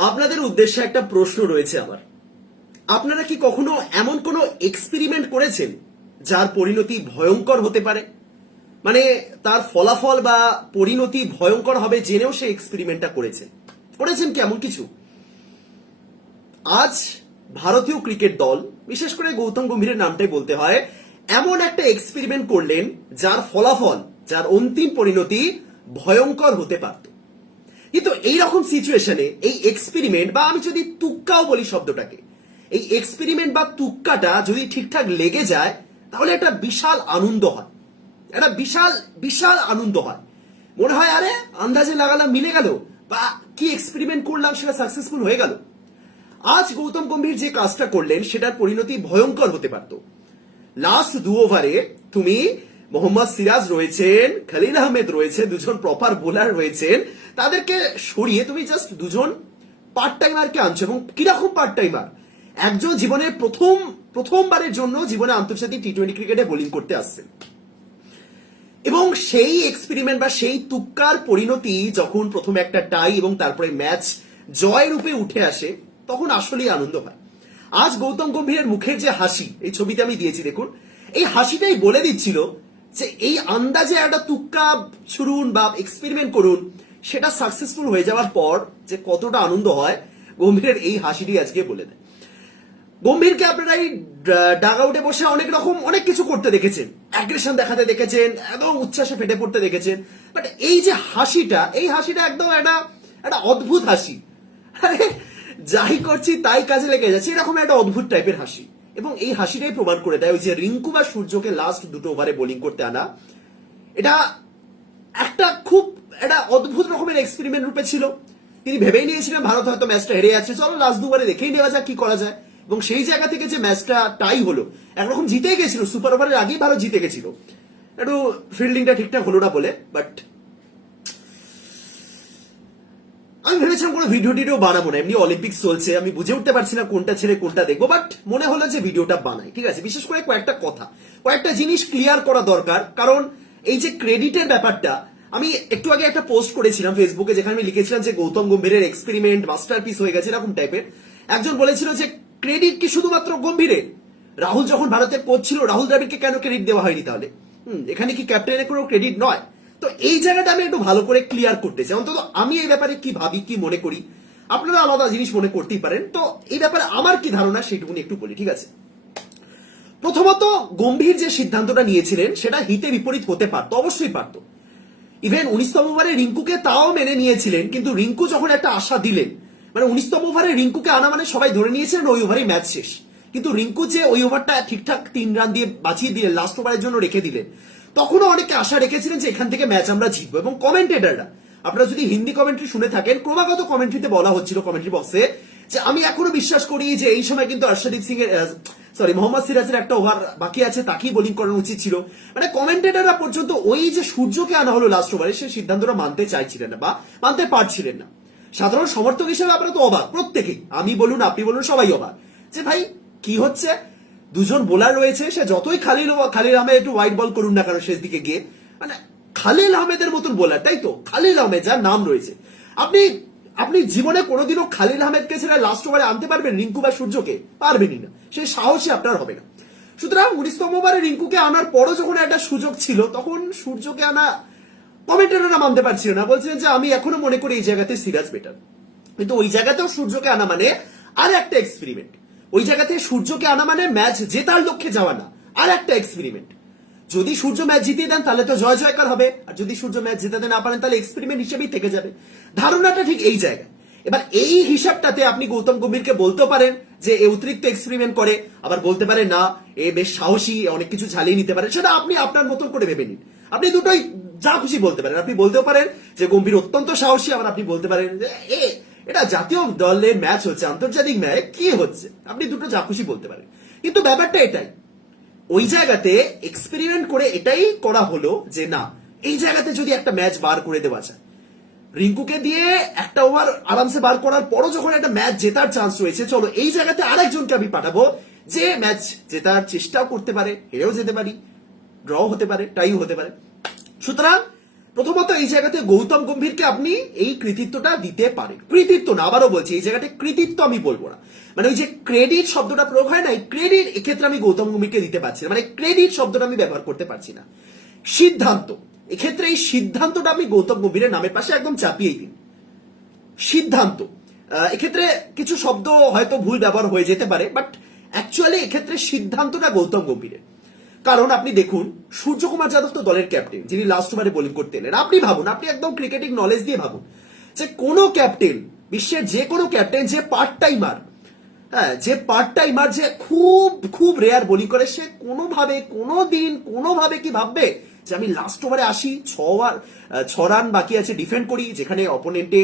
আপনাদের উদ্দেশ্যে একটা প্রশ্ন রয়েছে আমার। আপনারা কি কখনো এমন কোনো এক্সপেরিমেন্ট করেছেন যার পরিণতি ভয়ঙ্কর হতে পারে? মানে তার ফলাফল বা পরিণতি ভয়ঙ্কর হবে জেনেও সে এক্সপেরিমেন্টটা করেছেন। করেছেন কি এমন কিছু? আজ ভারতীয় ক্রিকেট দল, বিশেষ করে গৌতম গম্ভীরের নামটাই বলতে হয়, এমন একটা এক্সপেরিমেন্ট করলেন যার ফলাফল, যার অন্তিম পরিণতি ভয়ঙ্কর হতে পারত। কিন্তু এই রকম সিচুয়েশনে এই এক্সপেরিমেন্ট বা আমি যদি তুক্কাও বলি শব্দটাকে, এই এক্সপেরিমেন্ট বা তুক্কাটা যদি ঠিকঠাক লেগে যায়, তাহলে একটা বিশাল আনন্দ হয়। একটা বিশাল বিশাল আনন্দ হয়। মনে হয়, আরে, আন্দাজে লাগালাম, মিলে গেল, বা কি এক্সপেরিমেন্ট করলাম, সেটা সাকসেসফুল হয়ে গেল। আজ গৌতম গম্ভীর যে কাজটা করলেন, সেটার পরিণতি ভয়ঙ্কর হতে পারত। লাস্ট দু ওভারে তুমি মোহাম্মদ সিরাজ রয়েছেন খালিল আহমেদ রয়েছে দুজন প্রপার বোলার রয়েছেন। তাদেরকে সরিয়ে তুমি জাস্ট দুজন পার্ট টাইমারকে আনছো এবং কীরকম পার্ট টাইমার একজন জীবনের প্রথম, প্রথমবারের জন্য জীবনে আন্তর্জাতিক টি টোয়েন্টি ক্রিকেটে বোলিং করতে আসছেন এবং সেই এক্সপেরিমেন্ট বা সেই তুক্কার পরিণতি যখন প্রথমে একটা টাই এবং তারপরে ম্যাচ জয় রূপে উঠে আসে, তখন আসলেই আনন্দ হয়। আজ গৌতম গম্ভীরের মুখের যে হাসি, এই ছবিতে আমি দিয়েছি, দেখুন। এই হাসিটাই বলে দিচ্ছিল যে এই আন্দাজে একটা তুক্কা ছুড়ুন বা এক্সপেরিমেন্ট করুন, সেটা সাকসেসফুল হয়ে যাওয়ার পর যে কতটা আনন্দ হয়, গম্ভীরের এই হাসিটি আজকে বলে দেয়। গম্ভীরকে আপনারা এই ডাগ আউটে বসে অনেক রকম অনেক কিছু করতে দেখেছেন। অ্যাগ্রেশন দেখাতে দেখেছেন একদম উচ্ছ্বাসে ফেটে পড়তে দেখেছেন। বাট এই যে হাসিটা, এই হাসিটা একদম একটা একটা অদ্ভুত হাসি। আরে, যাই করছি তাই কাজে লেগে যাচ্ছে, এরকম একটা অদ্ভুত টাইপের হাসি। এবং এই হাসিটাই প্রমাণ করে দেয় ওই যে রিঙ্কু বা সূর্যকে লাস্ট দুটো ওভারে বোলিং করতে আনা। এটা একটা খুব, একটা অদ্ভুত রকমের এক্সপেরিমেন্ট রূপে ছিল। তিনি ভেবেই নিয়েছিলেন ভারত হয়তো ম্যাচটা হেরে যাচ্ছে। চলো লাস্ট দুবারে দেখেই নেওয়া যাক কি করা যায়। এবং সেই জায়গা থেকে যে ম্যাচটা টাই হলো, একরকম জিতে গেছিল। সুপার ওভারের আগেই ভারত জিতে গেছিল। একটু ফিল্ডিংটা ঠিকঠাক হলো না বলে বাট আমি ভেবেছিলাম কোনো ভিডিও টিডিও বানাবো না, এমনি অলিম্পিক্স চলছে, আমি বুঝে উঠতে পারছি না কোনটা ছেড়ে কোনটা দেখব বাট মনে হলো যে ভিডিওটা বানাই, ঠিক আছে? বিশেষ করে কয়েকটা কথা, কয়েকটা জিনিস ক্লিয়ার করা দরকার, কারণ এই যে ক্রেডিটের ব্যাপারটা, আমি একটু আগে একটা পোস্ট করেছিলাম ফেসবুকে যেখানে আমি লিখেছিলাম যে গৌতম গম্ভীরের এক্সপেরিমেন্ট মাস্টারপিস হয়ে গেছে, এরকম টাইপের একজন বলেছিল যে ক্রেডিট কি শুধুমাত্র গম্ভীরের রাহুল যখন ভারতের কোচ ছিল, রাহুল দ্রাবিড়কে কেন ক্রেডিট দেওয়া হয়নি তাহলে? এখানে কি ক্যাপ্টেনের কোনো ক্রেডিট নয়? তো এই জায়গাটা আমি একটু ভালো করে ক্লিয়ার করতে চাই অন্তত আমি এই ব্যাপারে কি ভাবি, কি মনে করি, আপনারা আলাদা জিনিস মনে করতেই পারেন। তো এই ব্যাপারে আমার কি ধারণা সেইটুকুনি একটু বলি, ঠিক আছে? প্রথমত, গম্ভীর যে সিদ্ধান্তটা নিয়েছিলেন, সেটা হিতে বিপরীত হতে পারতো, অবশ্যই পারতো। ইভেন উনিশতম ওভারে রিঙ্কুকে তাও মেনে নিয়েছিলেন, কিন্তু রিঙ্কু যখন একটা আশা দিলেন মানে উনিশতম ওভারে রিঙ্কুকে আনা মানে সবাই ধরে নিয়েছিলেন ওই ওভারে ম্যাচ শেষ। কিন্তু রিঙ্কু যে ওই ওভারটা ঠিকঠাক তিন রান দিয়ে বাঁচিয়ে দিলেন লাস্ট ওভারের জন্য রেখে দিলেন তখনও অনেকে আশা রেখেছিলেন যে এখান থেকে ম্যাচ আমরা জিতবো। এবং কমেন্টেটাররা আপনারা যদি হিন্দি কমেন্ট্রি শুনে থাকেন, ক্রমাগত কমেন্ট্রিতে বলা হচ্ছিল কমেন্ট্রি বক্সে যে আমি এখনও বিশ্বাস করি যে এই সময় কিন্তু অর্ষদীপ সিং এর সরি মোহাম্মদ সিরাজের একটা ওভার বাকি আছে, তাকেই বোলিং করানো উচিত ছিল। মানে কমেন্টেটাররা পর্যন্ত ওই যে সূর্যকে আনা হলো লাস্ট ওভারে সেই সিদ্ধান্তটা মানতে চাইছিলেন না বা মানতে পারছিলেন না। সাধারণ সমর্থক হিসেবে আপনারা তো অবাক, প্রত্যেকেই। আমি বলুন, আপনি বলুন, সবাই অবাক। যে ভাই, কি হচ্ছে? দুজন বোলার রয়েছে, সে যতই খালিল খালিল আহমেদ একটু হোয়াইট বল করুন না কারণ শেষ দিকে গিয়ে। মানে খালিল আহমেদের মতন বোলার, তাই তো? খালিল আহমেদ, যার নাম রয়েছে। আপনি আপনি জীবনে কোনোদিনও খালিল আহমেদকে ছেড়ে লাস্ট ওভারে আনতে পারবেন রিঙ্কু বা সূর্যকে? পারবেনই না। সেই সাহসই আপনার হবে না। সুতরাং উনিশতম ওভারে রিঙ্কুকে আনার পরও যখন একটা সুযোগ ছিল, তখন সূর্যকে আনা কমেন্টেটাররা মানতে পারছিল না। বলছিলেন যে, আমি এখনও মনে করি এই জায়গাতে সিরাজ বেটার কিন্তু ওই জায়গাতেও সূর্যকে আনা মানে আর একটা এক্সপেরিমেন্ট ওই জায়গাতে সূর্যকে আনা মানে ম্যাচ জেতার লক্ষ্যে যাওয়া না। আর একটা এক্সপেরিমেন্ট যদি সূর্য ম্যাচ জিতিয়ে দেন, তাহলে তো জয় জয়কার হবে। আর যদি সূর্য ম্যাচ জিতাতে না পারেন, তাহলে এক্সপেরিমেন্ট হিসেবেই থেকে যাবে। ধারণাটা ঠিক এই জায়গায়। এবার এই হিসাবটাতে আপনি গৌতম গম্ভীরকে বলতে পারেন যে এ অতিরিক্ত এক্সপেরিমেন্ট করে। আবার বলতে পারেন না, এ বেশ সাহসী অনেক কিছু ঝালিয়ে নিতে পারে। সেটা আপনি আপনার মতন করে ভেবে নিন। আপনি দুটোই যা খুশি বলতে পারেন। আপনি বলতেও পারেন যে গম্ভীর অত্যন্ত সাহসী, আবার আপনি বলতে পারেন যে, এ এটা জাতীয় দলের ম্যাচ হচ্ছে, আন্তর্জাতিক ম্যাচ কি হচ্ছে? আপনি দুটো যা খুশি বলতে পারেন। কিন্তু ব্যাপারটা এটাই, ওই জায়গাতে এক্সপেরিমেন্ট করে এটাই করা হলো যে না, এই জায়গাতে যদি একটা ম্যাচ বার করে দেওয়া যায়, রিঙ্কুকে দিয়ে একটা ওভার আরামসে বার করার পরও যখন একটা ম্যাচ জেতার চান্স রয়েছে, চলো এই জায়গাতে আরেকজনকে আমি পাঠাবো যে ম্যাচ জেতার চেষ্টাও করতে পারে, হেরেও যেতে পারি ড্র হতে পারে টাইও হতে পারে। সুতরাং প্রথমত এই জায়গাতে গৌতম গম্ভীরকে আপনি এই কৃতিত্বটা দিতে পারেন। কৃতিত্ব না, আবারও বলছি, এই জায়গাতে কৃতিত্ব আমি বলব না। মানে ওই যে ক্রেডিট শব্দটা প্রয়োগ হয় না, এই ক্রেডিট এক্ষেত্রে আমি গৌতম গম্ভীরকে দিতে পারছি না। মানে ক্রেডিট শব্দটা আমি ব্যবহার করতে পারছি না। সিদ্ধান্ত, এক্ষেত্রে এই সিদ্ধান্তটা আমি গৌতম গম্ভীরের নামের পাশে একদম চাপিয়েই দিন সিদ্ধান্ত এক্ষেত্রে কিছু শব্দ হয়তো ভুল ব্যবহার হয়ে যেতে পারে বাট অ্যাকচুয়ালি এক্ষেত্রে সিদ্ধান্তটা গৌতম গম্ভীরের। কারণ আপনি দেখুন, সূর্যকুমার যাদব তো দলের ক্যাপ্টেন যিনি লাস্ট ওভারে বোলিং করতে এলেন। আপনি ভাবুন, আপনি একদম ক্রিকেটিং নলেজ দিয়ে ভাবুন যে কোনো ক্যাপ্টেন বিশ্বের যে কোনো ক্যাপ্টেন যে পার্ট টাইমার হ্যাঁ যে পার্ট টাইমার যে খুব খুব রেয়ার বোলিং করে, সে কোনোভাবে কোনো দিন কোনোভাবে কি ভাববে যে আমি লাস্ট ওভারে আসি, ছ ওভার ছ রান বাকি আছে ডিফেন্ড করি, যেখানে অপোনেন্টে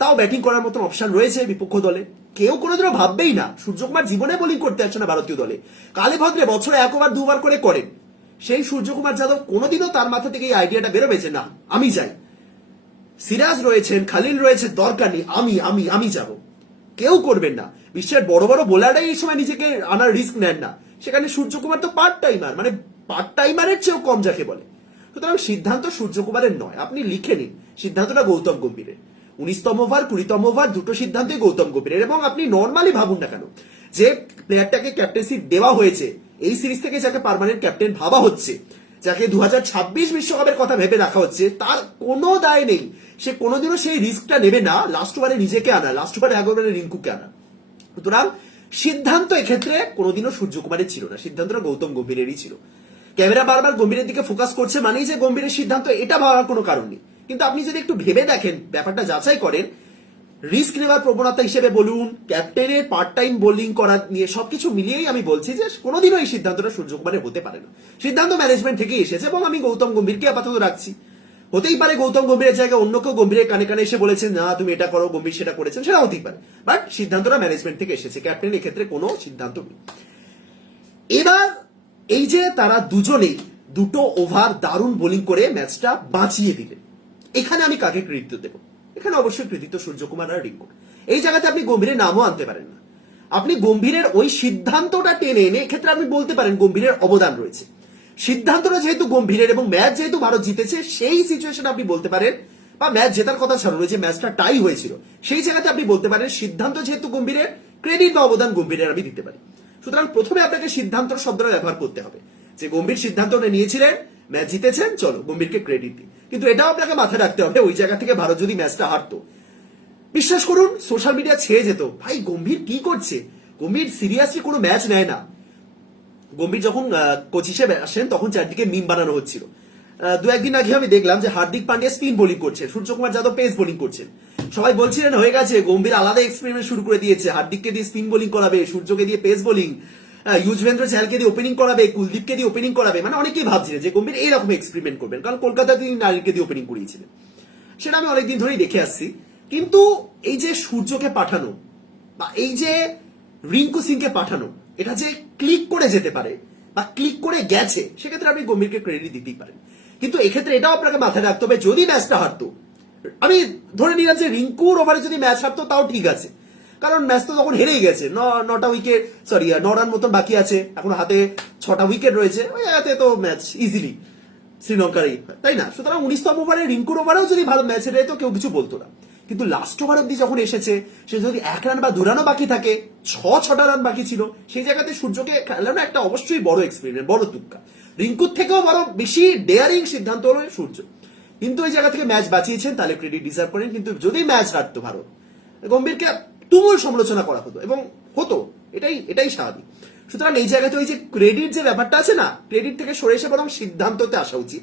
তাও ব্যাটিং করার মতন অপশন রয়েছে বিপক্ষ দলে। কেউ কোনোদিনও ভাববেই না। সূর্যকুমার জীবনে বোলিং করতে আসছে না ভারতীয় দলে। কালে ভদ্রে বছরে এক ওভার দুবার করে করেন। সেই সূর্যকুমার যাদব কোনোদিনও তার মাথা থেকে এই আইডিয়াটা বেরোবে যে না। আমি যাই। সিরাজ রয়েছেন, খালিল রয়েছে, দরকার নেই। আমি আমি আমি যাব। কেউ করবেন না। বিশ্বের বড় বড় বোলাররাই এই সময় নিজেকে আনার রিস্ক নেন না। সেখানে সূর্যকুমার তো পার্ট টাইমার মানে পার্ট টাইমারের চেয়েও কম যাকে বলে। সুতরাং সিদ্ধান্ত সূর্যকুমারের নয়। আপনি লিখে নিন। সিদ্ধান্তটা গৌতম গম্ভীরের। উনিশতম ওভার কুড়িতম ওভার দুটো সিদ্ধান্তই গৌতম গম্ভীরের। এবং আপনি নর্মালি ভাবুন না কেন যে প্লেয়ারটাকে ক্যাপ্টেন্সি দেওয়া হয়েছে, এই সিরিজ থেকে যাকে পারমানেন্ট ক্যাপ্টেন ভাবা হচ্ছে, যাকে দু বিশ্বকাপের কথা ভেবে রাখা হচ্ছে, তার কোনো দায় নেই। সে কোনোদিনও সেই রিস্কটা নেবে না লাস্ট ওভারে নিজেকে আনা লাস্ট ওভারে এগারো রিঙ্কুকে আনা। সুতরাং সিদ্ধান্ত এক্ষেত্রে কোনোদিনও সূর্যকুমারের ছিল না সিদ্ধান্তটা গৌতম গম্ভীরেরই ছিল। ক্যামেরা বারবার গম্ভীরের দিকে ফোকাস করছে মানেই যে গম্ভীরের সিদ্ধান্ত এটা ভাবার কোনো কারণ নেই। কিন্তু আপনি যদি একটু ভেবে দেখেন, ব্যাপারটা যাচাই করেন রিস্ক নেওয়ার প্রবণতা হিসেবে বলুন ক্যাপ্টেনের পার্ট টাইম বোলিং করা নিয়ে সবকিছু মিলিয়েই আমি বলছি যে কোনোদিনও এই সিদ্ধান্তটা সূর্যকুমারের হতে পারে না। সিদ্ধান্ত ম্যানেজমেন্ট থেকেই এসেছে এবং আমি গৌতম গম্ভীরকে আপাতত রাখছি। হতেই পারে গৌতম গম্ভীরের জায়গায় অন্য কেউ গম্ভীরের কানে কানে এসে বলেছেন না, তুমি এটা করো, গম্ভীর সেটা করেছেন সেটা হতেই পারে। বাট সিদ্ধান্তটা ম্যানেজমেন্ট থেকে এসেছে। ক্যাপ্টেন এক্ষেত্রে কোনো সিদ্ধান্ত নেই। এবার এই যে তারা দুজনেই দুটো ওভার দারুণ বোলিং করে ম্যাচটা বাঁচিয়ে দিলেন। এখানে আমি কাকে কৃতিত্ব দেব? এখানে অবশ্যই কৃতিত্ব সূর্যকুমার আর রিঙ্কু এই জায়গাতে আপনি গম্ভীরের নামও আনতে পারেন না। আপনি গম্ভীরের ওই সিদ্ধান্তটা টেনে এনে, এক্ষেত্রে আপনি বলতে পারেন গম্ভীরের অবদান রয়েছে। সিদ্ধান্তটা যেহেতু গম্ভীরের এবং ম্যাচ যেহেতু ভারত জিতেছে, সেই সিচুয়েশন আপনি বলতে পারেন, বা ম্যাচ জেতার কথা ওই যে ম্যাচটা টাই হয়েছিল। সেই জায়গাতে আপনি বলতে পারেন সিদ্ধান্ত যেহেতু গম্ভীরের ক্রেডিট বা অবদান গম্ভীরের আমি দিতে পারি। সুতরাং প্রথমে আপনাকে সিদ্ধান্ত শব্দটা ব্যবহার করতে হবে। যে গম্ভীর সিদ্ধান্তটা নিয়েছিলেন, ম্যাচ জিতেছেন, চলো গম্ভীরকে ক্রেডিট দিই। কিন্তু এটাও আপনাকে মাথায় রাখতে হবে, ওই জায়গা থেকে ভারত যদি ম্যাচটা হারতো। বিশ্বাস করুন সোশ্যাল মিডিয়া ছেয়ে যেত। ভাই, গম্ভীর কি করছে? গম্ভীর সিরিয়াসলি কোনো ম্যাচ নেয় না। গম্ভীর যখন কোচ হিসেবে আসেন, তখন চারদিকে মিম বানানো হচ্ছিল। দু একদিন আগে আমি দেখলাম যে হার্দিক পান্ডিয়া স্পিন বোলিং করছেন, সূর্যকুমার যাদব পেস বোলিং করছেন। সবাই বলছিলেন, হয়ে গেছে, গম্ভীর আলাদা এক্সপেরিমেন্ট শুরু করে দিয়েছে। হার্দিককে দিয়ে স্পিন বোলিং করাবে, সূর্যকে দিয়ে পেস বোলিং ইউজবেন্দ্র চাহলকে দিয়ে ওপেনিং করাবে, কুলদীপকে দিয়ে ওপেনিং করাবে মানে অনেকেই ভাবছিলেন যে গম্ভীর এইরকম এক্সপেরিমেন্ট করবেন, কারণ কলকাতাতে তিনি নারীকে দিয়ে ওপেনিং করিয়েছিলেন। সেটা আমি অনেকদিন ধরেই দেখে আসছি। কিন্তু এই যে সূর্যকে পাঠানো, বা এই যে রিঙ্কু সিংকে পাঠানো, এটা যে ক্লিক করে যেতে পারে, বা ক্লিক করে গেছে, সেক্ষেত্রে আপনি গম্ভীরকে ক্রেডিট দিতেই পারেন। কিন্তু এক্ষেত্রে এটাও আপনাকে মাথায় রাখতে হবে, যদি ম্যাচটা হারতো, আমি ধরে নিলাম যে রিঙ্কুর ওভারে যদি ম্যাচ হারতো, তাও ঠিক আছে। কারণ ম্যাচ তো তখন হেরেই গেছে। নটা উইকেট সরি ন রান মতন বাকি আছে। এখন হাতে ছটা উইকেট রয়েছে। ওই হাতে তো ম্যাচ ইজিলি শ্রীলঙ্কারই, তাই না? সুতরাং উনিশতম ওভারে, রিঙ্কুর ওভারেও যদি ভালো ম্যাচ হেরে, তো কেউ কিছু বলতো না। কিন্তু লাস্ট ওভার অব্দি যখন এসেছে, সে যদি এক রান বা দু রানও বাকি থাকে, ছ, ছটা রান বাকি ছিল, সেই জায়গাতে সূর্যকে খেলানো একটা অবশ্যই বড় এক্সপেরিমেন্ট বড় তুক্কা। রিঙ্কুর থেকেও বড়, বেশি ডেয়ারিং সিদ্ধান্ত হলো সূর্য। কিন্তু ওই জায়গা থেকে ম্যাচ বাঁচিয়েছেন, তাহলে ক্রেডিট ডিজার্ভ করেন। কিন্তু যদি ম্যাচ হারতো ভারত, গম্ভীরকে তুমুল সমালোচনা করা হতো। এবং হতো, এটাই এটাই স্বাভাবিক। সুতরাং এই জায়গাতে ওই যে ক্রেডিট যে ব্যাপারটা আছে না ক্রেডিট থেকে সরে এসে বরং সিদ্ধান্ততে আসা উচিত।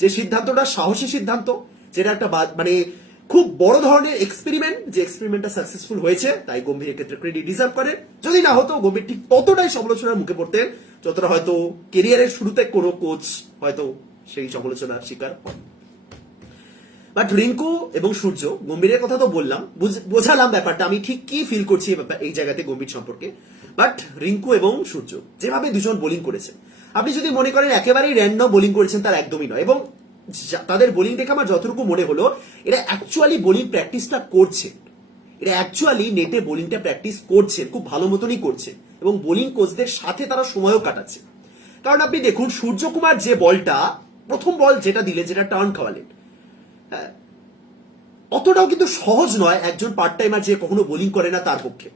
যে সিদ্ধান্তটা সাহসী সিদ্ধান্ত, যেটা একটা মানে খুব বড় ধরনের এক্সপেরিমেন্ট যে এক্সপেরিমেন্টটা সাকসেসফুল হয়েছে, তাই গম্ভীর ক্ষেত্রে ক্রেডিট ডিজার্ভ করে। যদি না হতো, গম্ভীর ঠিক ততটাই সমালোচনার মুখে পড়তেন, যতটা হয়তো কেরিয়ারের শুরুতে কোনো কোচ হয়তো সেই সমালোচনার শিকার হন বাট রিঙ্কু এবং সূর্য গম্ভীরের কথা তো বললাম, বুঝ- বোঝালাম ব্যাপারটা, আমি ঠিক কি ফিল করছি এই জায়গাতে গম্ভীর সম্পর্কে। বাট রিঙ্কু এবং সূর্য যেভাবে দুজন বোলিং করেছেন আপনি যদি মনে করেন একেবারেই র্যান্ডম বোলিং করেছেন, তার একদমই নয়। এবং তাদের বোলিং দেখে আমার যতটুকু মনে হলো, এরা অ্যাকচুয়ালি বোলিং প্র্যাকটিসটা করছে। এরা অ্যাকচুয়ালি নেটে বোলিংটা প্র্যাকটিস করছে, খুব ভালো মতনই করছে। এবং বোলিং কোচদের সাথে তারা সময়ও কাটাচ্ছে। কারণ আপনি দেখুন, সূর্যকুমার যে বলটা, প্রথম বল যেটা দিলে, যেটা টার্ন খাওয়ালেন অতটাও কিন্তু সহজ নয় একজন পার্ট টাইমার যে কখনো বোলিং করে না তার পক্ষে।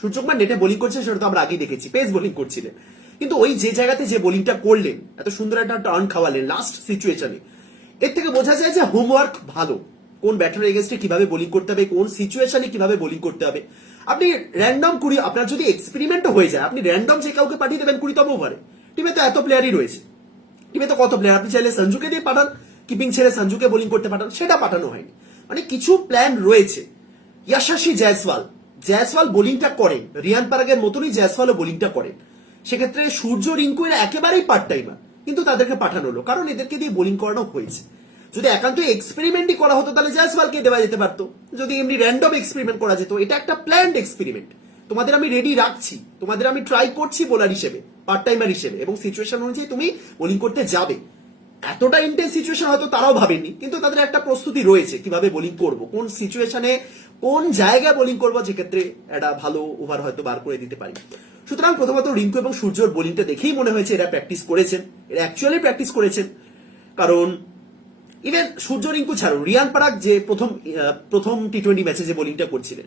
সূর্যকুমার নেটে বোলিং করছে, সেটা তো আমরা আগেই দেখেছি। পেস বোলিং করছিলেন। কিন্তু ওই যে জায়গাতে যে বোলিংটা করলেন, এত সুন্দর একটা টার্ন খাওয়ালেন লাস্ট সিচুয়েশনে এর থেকে বোঝা যায় যে হোমওয়ার্ক ভালো। কোন ব্যাটার এগেনস্টে কীভাবে বোলিং করতে হবে, কোন সিচুয়েশনে কীভাবে বোলিং করতে হবে। আপনি র্যান্ডম কুড়ি, আপনার যদি এক্সপেরিমেন্টও হয়ে যায়, আপনি র্যান্ডম যে কাউকে পাঠিয়ে দেবেন কুড়িতম ওভারে টিমে তো এত প্লেয়ারই রয়েছে। টিমে তো কত প্লেয়ার আপনি চাইলে সঞ্জুকে দিয়ে পাঠান। কিপিং ছেড়ে সঞ্জুকে বোলিং করতে পাঠান, সেটা পাঠানো হয়নি। মানে কিছু প্ল্যান রয়েছে। ইয়াশাসী জয়সওয়াল জয়সওয়াল বোলিংটা করেন। রিয়ান পারাগের মতনই জয়সওয়ালও বোলিংটা করেন। সেক্ষেত্রে সূর্য, রিঙ্কু এরা একেবারেই পার্ট টাইমার কিন্তু তাদেরকে পাঠানো হলো, কারণ এদেরকে দিয়ে বোলিং করানো হয়েছে। যদি একান্ত এক্সপেরিমেন্টই করা হতো, তাহলে জয়সওয়ালকে দেওয়া যেতে পারতো। যদি এমনি র্যান্ডম এক্সপেরিমেন্ট করা যেত, এটা একটা প্ল্যান্ড এক্সপেরিমেন্ট তোমাদের আমি রেডি রাখছি, তোমাদের আমি ট্রাই করছি বোলার হিসেবে পার্ট টাইমার হিসেবে, এবং সিচুয়েশন অনুযায়ী তুমি বোলিং করতে যাবে। এতটা ইন্টেন্স সিচুয়েশন হয়তো তারাও ভাবেনি, কিন্তু তাদের একটা প্রস্তুতি রয়েছে কীভাবে বোলিং করব, কোন সিচুয়েশনে কোন জায়গায় বোলিং করব যেক্ষেত্রে একটা ভালো ওভার হয়তো বার করে দিতে পারি। সুতরাং প্রথমত রিঙ্কু এবং সূর্যর বোলিংটা দেখেই মনে হয়েছে এরা প্র্যাকটিস করেছেন, এরা অ্যাকচুয়ালি প্র্যাকটিস করেছেন। কারণ ইভেন সূর্য, রিঙ্কু ছাড়ো, রিয়ান পারাক যে প্রথম প্রথম টি টোয়েন্টি ম্যাচে যে বোলিংটা করছিলেন,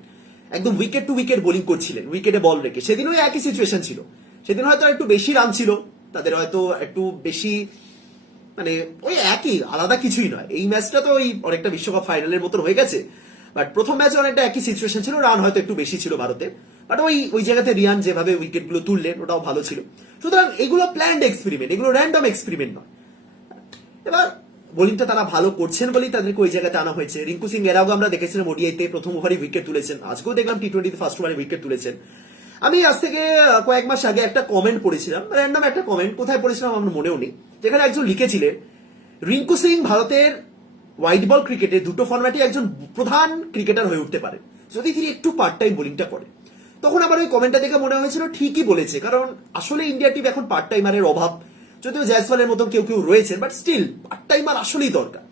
একদম উইকেট টু উইকেট বোলিং করছিলেন উইকেটে বল রেখে। সেদিনও একই সিচুয়েশন ছিল। সেদিন হয়তো একটু বেশি রান ছিল, তাদের হয়তো একটু বেশি মানে ওই একই, আলাদা কিছুই নয়। এই ম্যাচটা তো ওই অনেকটা বিশ্বকাপ ফাইনালের মতন হয়ে গেছে। বাট প্রথম ম্যাচে অনেকটা একই সিচুয়েশন ছিল রান হয়তো একটু বেশি ছিল ভারতের। বাট ওই ওই জায়গাতে রিয়ান যেভাবে উইকেটগুলো তুললেন, ওটাও ভালো ছিল। সুতরাং এগুলো প্ল্যান্ড এক্সপেরিমেন্ট এগুলো র্যান্ডম এক্সপেরিমেন্ট নয়। এবার বোলিংটা তারা ভালো করছেন বলেই তাদেরকে ওই জায়গাতে আনা হয়েছে। রিঙ্কু সিং, এর আমরা দেখেছিলাম ওডিআইতে প্রথম ওভারই উইকেট তুলেছেন। আজকেও দেখলাম টি টোয়েন্টিতে ফার্স্ট ওভারে উইকেট তুলেছেন। আমি আজ থেকে কয়েক মাস আগে একটা কমেন্ট পড়েছিলাম র্যান্ডম একটা কমেন্ট কোথায় পড়েছিলাম আমার মনেও নেই, যেখানে একজন লিখেছিলেন, রিঙ্কু সিং ভারতের হোয়াইট বল ক্রিকেটে দুটো ফরম্যাটে একজন প্রধান ক্রিকেটার হয়ে উঠতে পারে, যদি তিনি একটু পার্ট টাইম বোলিংটা করে তখন আমার ওই কমেন্টটা দেখে মনে হয়েছিল, ঠিকই বলেছে, কারণ আসলে ইন্ডিয়া টিম এখন পার্ট টাইমারের অভাব, যদিও জয়সওয়ালের মতন কেউ কেউ রয়েছেন বাট স্টিল পার্ট টাইমার আসলেই দরকার।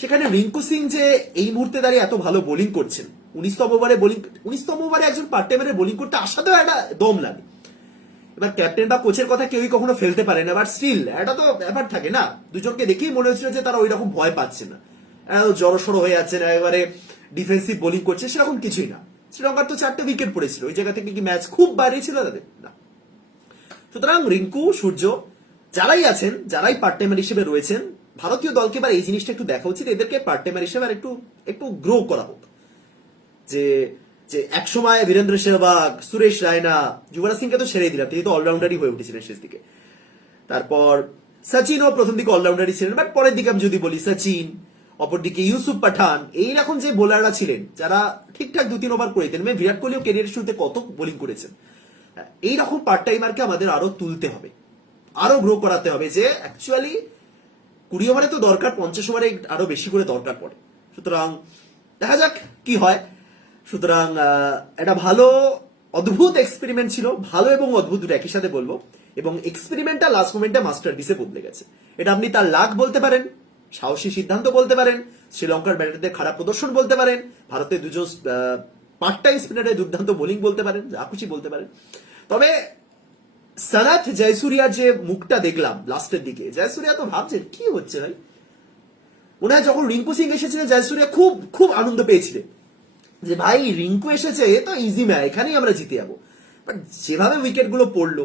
সেখানে রিঙ্কু সিং যে এই মুহূর্তে দাঁড়িয়ে এত ভালো বোলিং করছেন উনিশতম ওভারে বোলিং উনিশতম ওভারে একজন পার্ট টাইমারের বোলিং করতে আসাতেও একটা দম লাগে। এবার ক্যাপ্টেন বা কোচের কথা কেউই কখনো ফেলতে পারে না বাট স্টিল এটা তো ব্যাপার থাকে না। দুজনকে দেখেই মনে হচ্ছিল যে তারা ওই রকম ভয় পাচ্ছে না। জড়ো সড়ো হয়ে যাচ্ছে না এবারে ডিফেন্সিভ বোলিং করছে, সেরকম কিছুই না। শ্রীলঙ্কার তো চারটে উইকেট পড়েছিল, ওই জায়গা থেকে কি ম্যাচ খুব বাইরে ছিল তাদের? না। সুতরাং রিঙ্কু, সূর্য, যারাই আছেন, যারাই পার্ট টাইমার হিসেবে রয়েছেন, ভারতীয় দলকে এবার এই জিনিসটা একটু দেখা উচিত, এদেরকে পার্ট টাইমার হিসেবে আর একটু একটু গ্রো করা হোক। যে যে একসময় বীরেন্দ্র সেহবাগ, সুরেশ রায়না, যুবরাজ সিংকে তো ছেড়ে দিলাম, তিনি তো অলরাউন্ডারই হয়ে উঠেছিলেন শেষ দিকে। তারপর সচিনও প্রথম দিকে অলরাউন্ডারই ছিলেন, বাট পরের দিকে আমি যদি বলি সচিন, অপরদিকে ইউসুফ পাঠান এইরকম যে বোলাররা ছিলেন, যারা ঠিকঠাক দু তিন ওভার করে দিতেন মানে বিরাট কোহলিও কেরিয়ার শুরুতে কত বোলিং করেছেন এইরকম পার্ট টাইমারকে আমাদের আরও তুলতে হবে, আরও গ্রো করাতে হবে যে অ্যাকচুয়ালি কুড়ি ওভারে তো দরকার, পঞ্চাশ ওভারে আরও বেশি করে দরকার পড়ে। সুতরাং দেখা যাক কি হয়। সুতরাং এটা ভালো, অদ্ভুত এক্সপেরিমেন্ট ছিল, ভালো এবং অদ্ভুত দুটো একই সাথে বলব, এবং এক্সপেরিমেন্টটা লাস্ট মোমেন্টে মাস্টার ডিসে বদলে গেছে। এটা আপনি তার লাখ বলতে পারেন, সাহসী সিদ্ধান্ত বলতে পারেন, শ্রীলঙ্কার ব্যাটারদের খারাপ প্রদর্শন বলতে পারেন, ভারতের দুজন পার্ট টাইম স্পিনারের দুর্দান্ত বোলিং বলতে পারেন, যা খুশি বলতে পারেন। তবে, সানাথ জয়সুরিয়া যে মুখটা দেখলাম লাস্টের দিকে, জয়সুরিয়া তো ভাবছেন কি হচ্ছে ভাই? হয় যখন রিঙ্কু সিং এসেছিলেন জয়সুরিয়া খুব খুব আনন্দ পেয়েছিলেন। যে ভাই, রিঙ্কু এসেছে, এ তো ইজি ম্যাচ এখানেই আমরা জিতে যাব। বাট যেভাবে উইকেটগুলো পড়ল,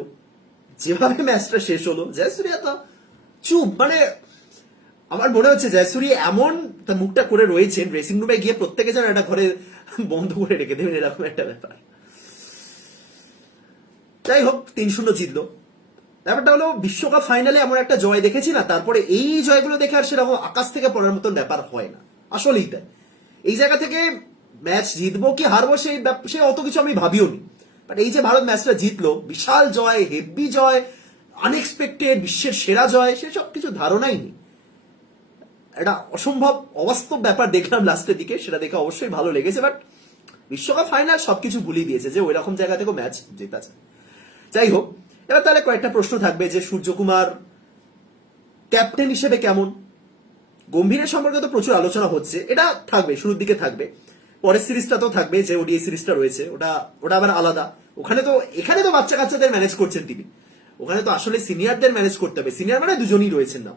যেভাবে ম্যাচটা শেষ হলো, জয়সুরিয়া তো চুপ মানে আমার মনে হচ্ছে জয়সুরি এমন তার মুখটা করে রয়েছেন ড্রেসিং রুমে গিয়ে প্রত্যেকে যেন একটা ঘরে বন্ধ করে রেখে দেবেন, এরকম একটা ব্যাপার। যাই হোক, তিন শূন্য জিতলো। ব্যাপারটা হলো, বিশ্বকাপ ফাইনালে এমন একটা জয় দেখেছি না, তারপরে এই জয়গুলো দেখে আর সেরকম আকাশ থেকে পড়ার মতন ব্যাপার হয় না। আসলেই তাই। এই জায়গা থেকে ম্যাচ জিতবো কি হারবো সেই সে অত কিছু আমি ভাবিও নি। বাট এই যে ভারত ম্যাচটা জিতলো, বিশাল জয় হেভি জয় আনএক্সপেক্টেড বিশ্বের সেরা জয় সেসব কিছু ধারণাই নেই। একটা অসম্ভব, অবাস্তব ব্যাপার দেখলাম লাস্টের দিকে, সেটা দেখে অবশ্যই ভালো লেগেছে বাট বিশ্বকাপ ফাইনাল সবকিছু ভুলিয়ে দিয়েছে যে ওই রকম জায়গা থেকেও ম্যাচ জেতা যায় যাই হোক, এবার তাহলে কয়েকটা প্রশ্ন থাকবে যে সূর্যকুমার ক্যাপ্টেন হিসেবে কেমন? গম্ভীরের সম্পর্কে তো প্রচুর আলোচনা হচ্ছে, এটা থাকবে, শুরুর দিকে থাকবে। পরের সিরিজটা তো থাকবে যে ওডিআই সিরিজটা রয়েছে, ওটা ওটা আবার আলাদা। ওখানে তো, এখানে তো বাচ্চা কাচ্চাদের ম্যানেজ করছেন তিনি। ওখানে তো আসলে সিনিয়রদের ম্যানেজ করতে হবে। সিনিয়র মানে দুজনই রয়েছেন না।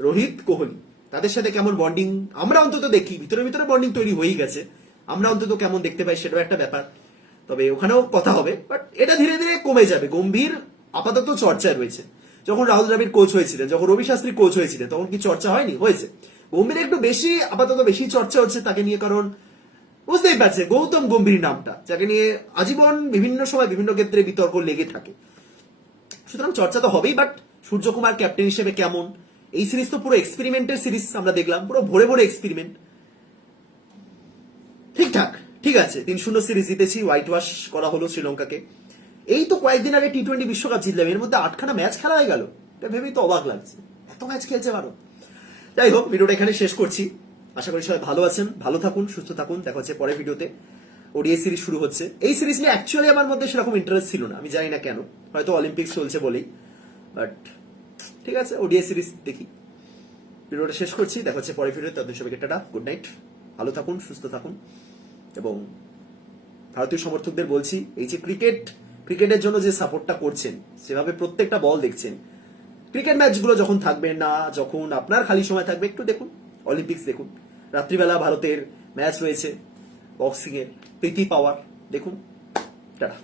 রোহিত কোহলি, তাদের সাথে কেমন বন্ডিং আমরা অন্তত দেখি, ভিতরে ভিতরে বন্ডিং তৈরি হয়েই গেছে। আমরা অন্তত কেমন দেখতে পাই সেটাও একটা ব্যাপার। তবে ওখানেও কথা হবে বাট এটা ধীরে ধীরে কমে যাবে। গম্ভীর, আপাতত চর্চায় রয়েছে। যখন রাহুল দ্রাবিড় কোচ হয়েছিলেন, যখন রবি শাস্ত্রী কোচ হয়েছিলেন, তখন কি চর্চা হয়নি? হয়েছে। গম্ভীর একটু বেশি, আপাতত বেশি চর্চা হচ্ছে তাকে নিয়ে, কারণ বুঝতেই পারছে গৌতম গম্ভীর নামটা, যাকে নিয়ে আজীবন বিভিন্ন সময় বিভিন্ন ক্ষেত্রে বিতর্ক লেগে থাকে। সুতরাং চর্চা তো হবেই বাট সূর্যকুমার ক্যাপ্টেন হিসেবে কেমন? এই সিরিজ তো পুরো এক্সপেরিমেন্টের সিরিজ আমরা দেখলাম, পুরো ভরে ভরে এক্সপেরিমেন্ট ঠিকঠাক, ঠিক আছে, তিন শূন্য সিরিজ জিতেছি হোয়াইট ওয়াশ করা হলো শ্রীলঙ্কাকে। এই তো কয়েকদিন আগে টি টোয়েন্টি বিশ্বকাপ জিতলাম, এর মধ্যে আটখানা ম্যাচ খেলা হয়ে গেল। ভেবেই তো অবাক লাগছে, এত ম্যাচ খেলছে ভারত। যাই হোক ভিডিওটা এখানে শেষ করছি। আশা করি সবাই ভালো আছেন, ভালো থাকুন, সুস্থ থাকুন। দেখা হচ্ছে পরের ভিডিওতে। ওডিআই সিরিজ শুরু হচ্ছে। এই সিরিজ নিয়ে অ্যাকচুয়ালি আমার মধ্যে সেরকম ইন্টারেস্ট ছিল না, আমি জানি না কেন। হয়তো অলিম্পিক্স চলছে বলেই। বাট ঠিক আছে, ওডিআই সিরিজ দেখি। ভিডিওটা শেষ করছি, দেখা হচ্ছে পরের ভিডিওতে। তাদের সবাইকে টাটা গুড নাইট ভালো থাকুন, সুস্থ থাকুন। এবং ভারতীয় সমর্থকদের বলছি, এই যে ক্রিকেট ক্রিকেটের জন্য যে সাপোর্টটা করছেন, সেভাবে প্রত্যেকটা বল দেখছেন। ক্রিকেট ম্যাচগুলো যখন থাকবে না, যখন আপনার খালি সময় থাকবে, একটু দেখুন অলিম্পিক্স দেখুন। রাত্রিবেলা ভারতের ম্যাচ রয়েছে বক্সিং এর প্রীতি পাওয়ার। দেখুন টাটা।